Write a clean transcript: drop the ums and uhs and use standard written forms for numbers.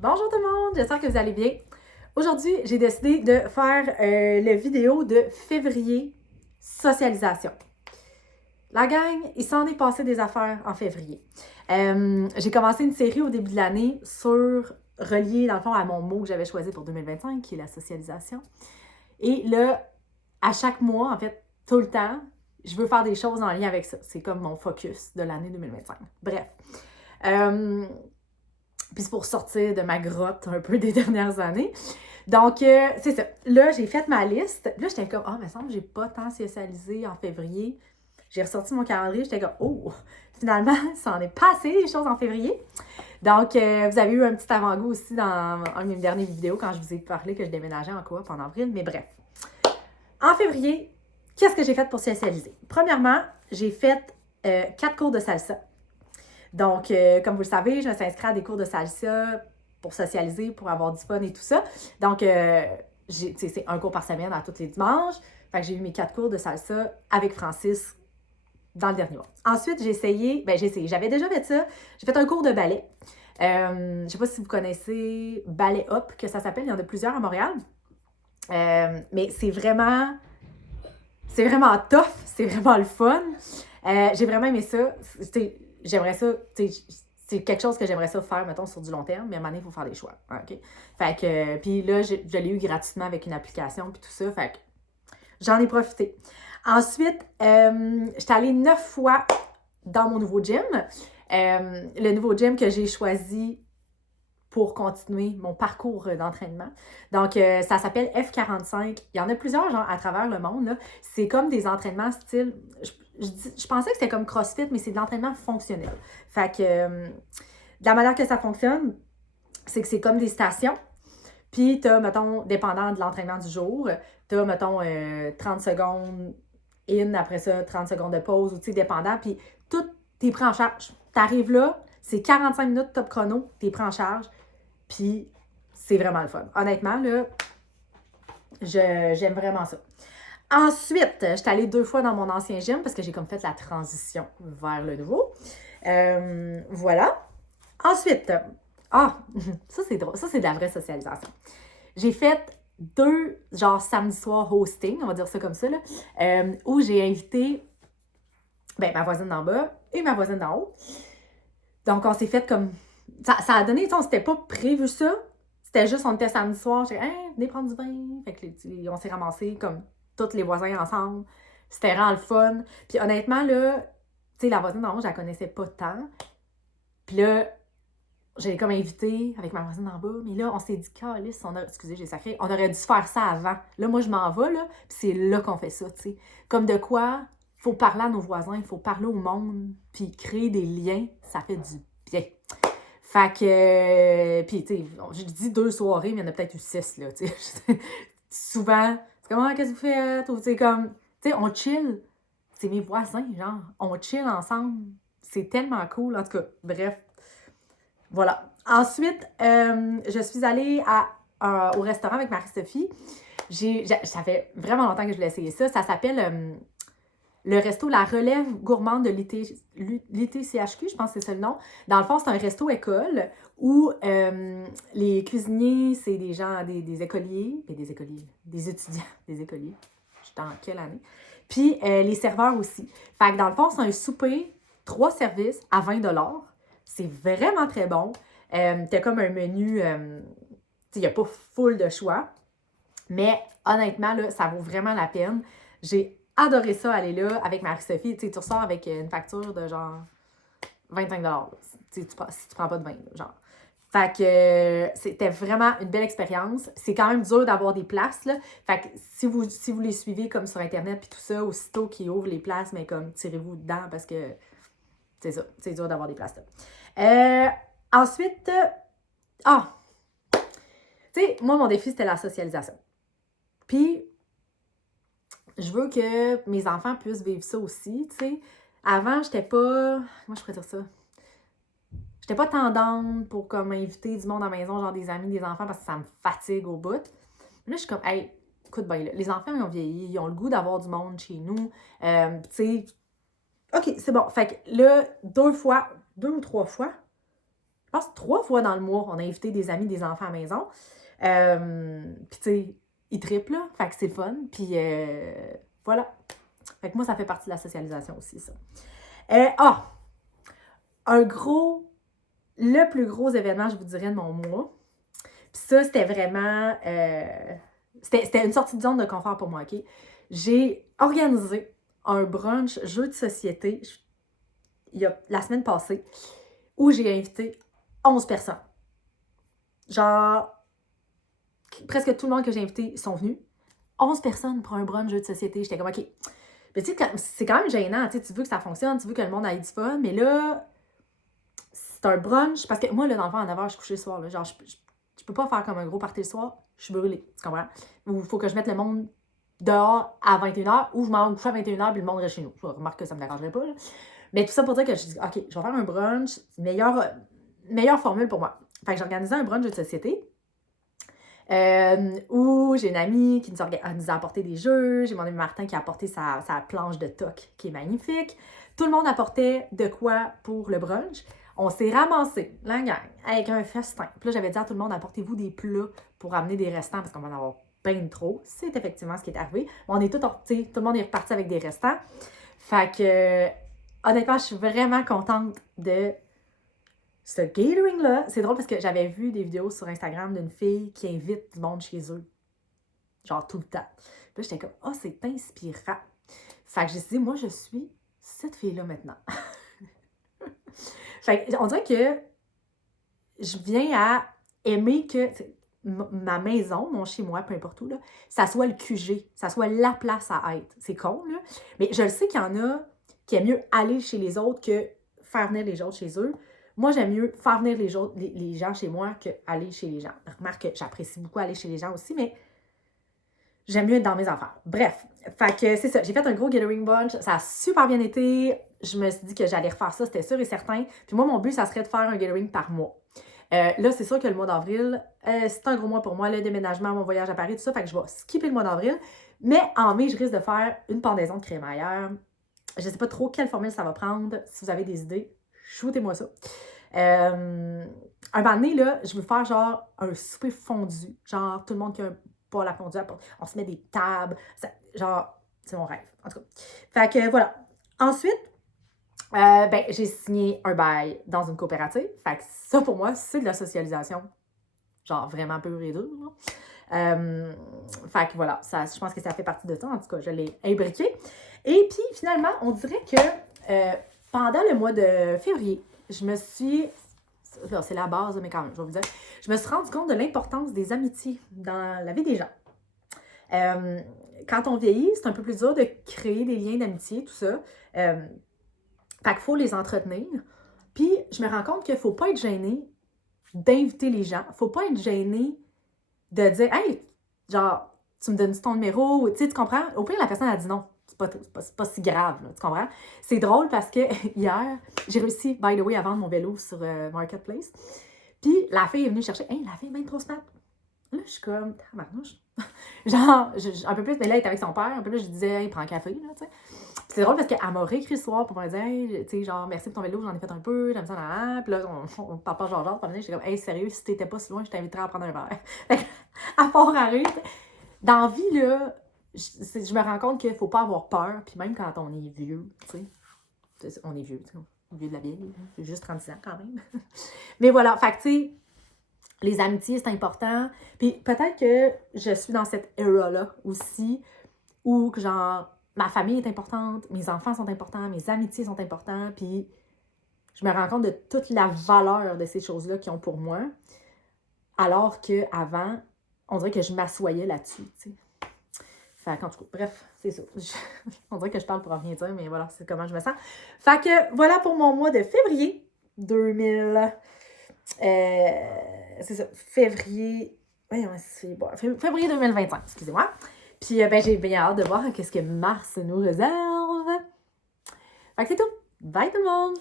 Bonjour tout le monde, j'espère que vous allez bien. Aujourd'hui, j'ai décidé de faire la vidéo de février socialisation. La gang, il s'en est passé des affaires en février. J'ai commencé une série au début de l'année sur relié dans le fond à mon mot que j'avais choisi pour 2025, qui est la socialisation. Et là, à chaque mois, en fait, tout le temps, je veux faire des choses en lien avec ça. C'est comme mon focus de l'année 2025. Bref. Puis c'est pour sortir de ma grotte un peu des dernières années. Donc, c'est ça. Là, j'ai fait ma liste. Là, j'étais comme, mais ça me semble que j'ai pas tant socialisé en février. J'ai ressorti mon calendrier. J'étais comme, finalement, ça en est passé des choses en février. Donc, vous avez eu un petit avant-goût aussi dans un de mes dernières vidéos quand je vous ai parlé que je déménageais en coop en avril. Mais bref. En février, qu'est-ce que j'ai fait pour socialiser? Premièrement, j'ai fait 4 cours de salsa. Donc, comme vous le savez, je me suis inscrite à des cours de salsa pour socialiser, pour avoir du fun et tout ça. Donc, c'est un cours par semaine à tous les dimanches. Fait que j'ai eu mes 4 cours de salsa avec Francis dans le dernier mois. Ensuite, j'avais déjà fait ça. J'ai fait un cours de ballet. Je ne sais pas si vous connaissez Ballet Hop, que ça s'appelle. Il y en a plusieurs à Montréal. Mais c'est vraiment tough. C'est vraiment le fun. J'ai vraiment aimé ça. J'aimerais ça, c'est quelque chose que j'aimerais ça faire, mettons, sur du long terme, mais à un moment donné, il faut faire des choix. OK? Fait que, puis là, je l'ai eu gratuitement avec une application, puis tout ça. Fait que j'en ai profité. Ensuite, j'étais allée 9 fois dans mon nouveau gym. Le nouveau gym que j'ai choisi pour continuer mon parcours d'entraînement. Donc, ça s'appelle F45. Il y en a plusieurs, genre, à travers le monde, là. C'est comme des entraînements style... Je pensais que c'était comme CrossFit, mais c'est de l'entraînement fonctionnel. Fait que, de la manière que ça fonctionne, c'est que c'est comme des stations. Puis, t'as, mettons, dépendant de l'entraînement du jour, t'as, mettons, 30 secondes in, après ça, 30 secondes de pause, ou tu sais, dépendant. Puis, tout, t'es pris en charge. T'arrives là, c'est 45 minutes top chrono, t'es pris en charge. Puis, c'est vraiment le fun. Honnêtement, là, j'aime vraiment ça. Ensuite, j'étais allée 2 fois dans mon ancien gym parce que j'ai comme fait la transition vers le nouveau. Voilà. Ensuite, ça c'est drôle. Ça, c'est de la vraie socialisation. J'ai fait 2, genre samedi soir hosting, on va dire ça comme ça, là, où j'ai invité ma voisine d'en bas et ma voisine d'en haut. Donc, on s'est fait comme... Ça a donné, on s'était pas prévu ça. C'était juste, on était samedi soir, j'ai dit, venez prendre du vin. Fait que on s'est ramassés comme tous les voisins ensemble. C'était vraiment le fun. Puis honnêtement, là, tu sais, la voisine d'en haut, je la connaissais pas tant. Puis là, j'ai comme invité avec ma voisine d'en bas. Mais là, on s'est dit, calice, excusez, j'ai sacré, on aurait dû faire ça avant. Là, moi, je m'en vais, là, puis c'est là qu'on fait ça, tu sais. Comme de quoi, il faut parler à nos voisins, il faut parler au monde, puis créer des liens, ça fait du bien. Fait que, puis tu sais, je dis 2 soirées, mais il y en a peut-être eu 6, là, tu sais. Souvent, c'est comme, qu'est-ce que vous faites? Ou c'est comme, tu sais, on chill. C'est mes voisins, genre, on chill ensemble. C'est tellement cool, en tout cas, bref. Voilà. Ensuite, je suis allée au restaurant avec Marie-Sophie. Ça fait vraiment longtemps que je voulais essayer ça. Ça s'appelle... le resto La Relève gourmande de l'ITCHQ, je pense que c'est ça le nom. Dans le fond, c'est un resto-école où les cuisiniers, c'est des gens, des écoliers, des étudiants, des écoliers. Je suis dans quelle année? Puis les serveurs aussi. Fait que dans le fond, c'est un souper, 3 services à 20 $. C'est vraiment très bon. T'as comme un menu, il n'y a pas full de choix. Mais honnêtement, là, ça vaut vraiment la peine. J'ai adoré ça, aller là avec Marie-Sophie. Tu sais, tu ressors avec une facture de genre 25 $. Si tu prends pas de vin, là, genre. Fait que c'était vraiment une belle expérience. C'est quand même dur d'avoir des places, là. Fait que si vous les suivez comme sur Internet puis tout ça, aussitôt qu'ils ouvrent les places, mais comme tirez-vous dedans parce que c'est ça, c'est dur d'avoir des places là. Ensuite, tu sais, moi, mon défi, c'était la socialisation. Puis, je veux que mes enfants puissent vivre ça aussi, tu sais. Avant, j'étais pas... Comment je pourrais dire ça? J'étais pas tendance pour comme inviter du monde à la maison, genre des amis, des enfants, parce que ça me fatigue au bout. Là, je suis comme, hey, écoute bien, là, les enfants, ils ont vieilli, ils ont le goût d'avoir du monde chez nous. Tu sais, OK, c'est bon. Fait que là, 2 ou 3 fois, je pense 3 fois dans le mois, on a invité des amis, des enfants à la maison. Puis tu sais, ils trippent, là. Fait que c'est le fun. Puis voilà. Fait que moi, ça fait partie de la socialisation aussi, ça. Un gros, le plus gros événement, je vous dirais, de mon mois. Puis ça, c'était vraiment... c'était une sortie de zone de confort pour moi, OK? J'ai organisé un brunch jeu de société la semaine passée où j'ai invité 11 personnes. Genre, presque tout le monde que j'ai invité sont venus. 11 personnes pour un brunch jeu de société. J'étais comme, OK. Mais tu sais, c'est quand même gênant. Tu veux que ça fonctionne, tu veux que le monde ait du fun, mais là, c'est un brunch. Parce que moi, là, dans le fond, à 9h, je suis couchée le soir. Là, genre, je peux pas faire comme un gros party le soir. Je suis brûlée. Tu comprends? Ou il faut que je mette le monde dehors à 21h ou je m'en couche à 21h puis le monde reste chez nous. Je remarque que ça me dérangerait pas. Là. Mais tout ça pour dire que je dis, OK, je vais faire un brunch. Meilleure formule pour moi. Fait que j'ai organisé un brunch de société. Où j'ai une amie qui nous a apporté des jeux, j'ai mon ami Martin qui a apporté sa planche de toc qui est magnifique. Tout le monde apportait de quoi pour le brunch. On s'est ramassé, la gang, avec un festin. Puis là, j'avais dit à tout le monde, apportez-vous des plats pour amener des restants parce qu'on va en avoir plein trop. C'est effectivement ce qui est arrivé. On est tout le monde est reparti avec des restants. Fait que, honnêtement, je suis vraiment contente de ce catering-là. C'est drôle parce que j'avais vu des vidéos sur Instagram d'une fille qui invite du monde chez eux. Genre tout le temps. Puis là, j'étais comme, oh, c'est inspirant. Fait que j'ai dit, moi, je suis cette fille-là maintenant. Fait que, on dirait que je viens à aimer que ma maison, mon chez-moi, peu importe où, là, ça soit le QG, ça soit la place à être. C'est con, là. Mais je le sais qu'il y en a qui aiment mieux aller chez les autres que faire venir les autres chez eux. Moi, j'aime mieux faire venir les gens chez moi qu'aller chez les gens. Remarque que j'apprécie beaucoup aller chez les gens aussi, mais j'aime mieux être dans mes affaires. Bref, fait que c'est ça. J'ai fait un gros gathering bunch. Ça a super bien été. Je me suis dit que j'allais refaire ça, c'était sûr et certain. Puis moi, mon but, ça serait de faire un gathering par mois. Là, c'est sûr que le mois d'avril, c'est un gros mois pour moi, le déménagement, mon voyage à Paris, tout ça. Fait que je vais skipper le mois d'avril. Mais en mai, je risque de faire une pendaison de crémaillère. Je ne sais pas trop quelle formule ça va prendre. Si vous avez des idées, shootez-moi ça. Un moment donné, là, je veux faire genre un souper fondu. Genre, tout le monde qui a un bol à fondue, on se met des tables. Genre, c'est mon rêve. En tout cas. Fait que voilà. Ensuite, j'ai signé un bail dans une coopérative. Fait que ça, pour moi, c'est de la socialisation. Genre, vraiment pure et dure. Fait que voilà, je pense que ça fait partie de ça. En tout cas, je l'ai imbriqué. Et puis, finalement, on dirait que pendant le mois de février, je me suis... C'est la base, mais quand même, je vais vous dire. Je me suis rendu compte de l'importance des amitiés dans la vie des gens. Quand on vieillit, c'est un peu plus dur de créer des liens d'amitié, tout ça. Fait qu'il faut les entretenir. Puis, je me rends compte qu'il ne faut pas être gêné d'inviter les gens. Il ne faut pas être gêné de dire « Hey, genre, tu me donnes ton numéro? » Tu comprends? Au pire, la personne a dit non. C'est pas si grave, là, tu comprends? C'est drôle parce que hier, j'ai réussi, by the way, à vendre mon vélo sur Marketplace. Puis la fille est venue chercher. Hey, la fille est bien trop smart. Là, je suis comme, genre, un peu plus, mais là, elle est avec son père. Un peu plus, je disais, hey, prends un café, là, tu sais. C'est drôle parce qu'elle m'a réécrit ce soir pour me dire, hey, tu sais, genre, merci pour ton vélo, j'en ai fait un peu, j'aime ça, là. Puis là, on parle pas genre, puis j'étais comme, hey, sérieux, si t'étais pas si loin, je t'inviterais à prendre un verre. À part arrêt, dans la vie, là, je me rends compte qu'il faut pas avoir peur, puis même quand on est vieux, tu sais, on est vieux, tu sais, vieux de la vieille, j'ai juste 36 ans quand même. Mais voilà, fait que, tu sais, les amitiés, c'est important. Puis peut-être que je suis dans cette era-là aussi, où, genre, ma famille est importante, mes enfants sont importants, mes amitiés sont importants, puis je me rends compte de toute la valeur de ces choses-là qu'ils ont pour moi, alors qu'avant, on dirait que je m'assoyais là-dessus, tu sais. Fait qu'en tout cas, bref, c'est ça. On dirait que je parle pour rien dire, mais voilà, c'est comment je me sens. Fait que voilà pour mon mois de février 2000... c'est ça, février 2025, excusez-moi. Puis j'ai bien hâte de voir qu'est-ce que mars nous réserve. Fait que c'est tout. Bye tout le monde!